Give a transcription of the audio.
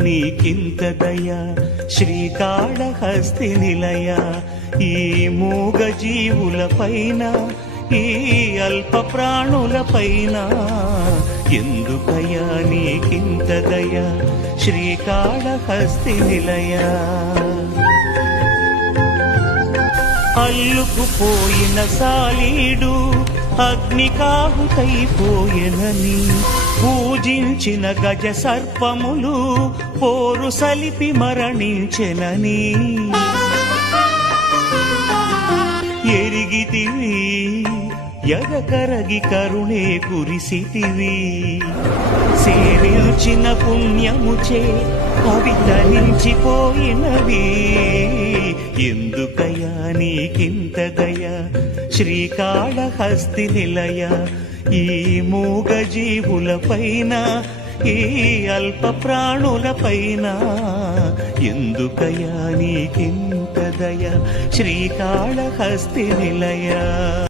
నీకింత దయ శ్రీకాళహస్తి నిలయ ఈ మూగ జీవుల పైన ఈ అల్ప ప్రాణుల పైన ఎందుకయ్యా నీకింత దయ శ్రీకాళహస్తి నిలయ అల్లుకుపోయిన సాలీడు అగ్నికాహుతైపోయెనని పూజించిన గజ సర్పములు పోరు సలిపి మరణించెనని ఎరిగితివి ఎగకరగి కరుణే కురిసితివి సేవించిన పుణ్యముచే పవితరించిపోయినవి ఎందుకయ్యా నీకింత దయ శ్రీకాళహస్తి నిలయ ఈ మూగ జీవుల పైన ఈ అల్ప ప్రాణుల పైన ఎందుకయ్యా నీకింత దయ శ్రీకాళహస్తి నిలయ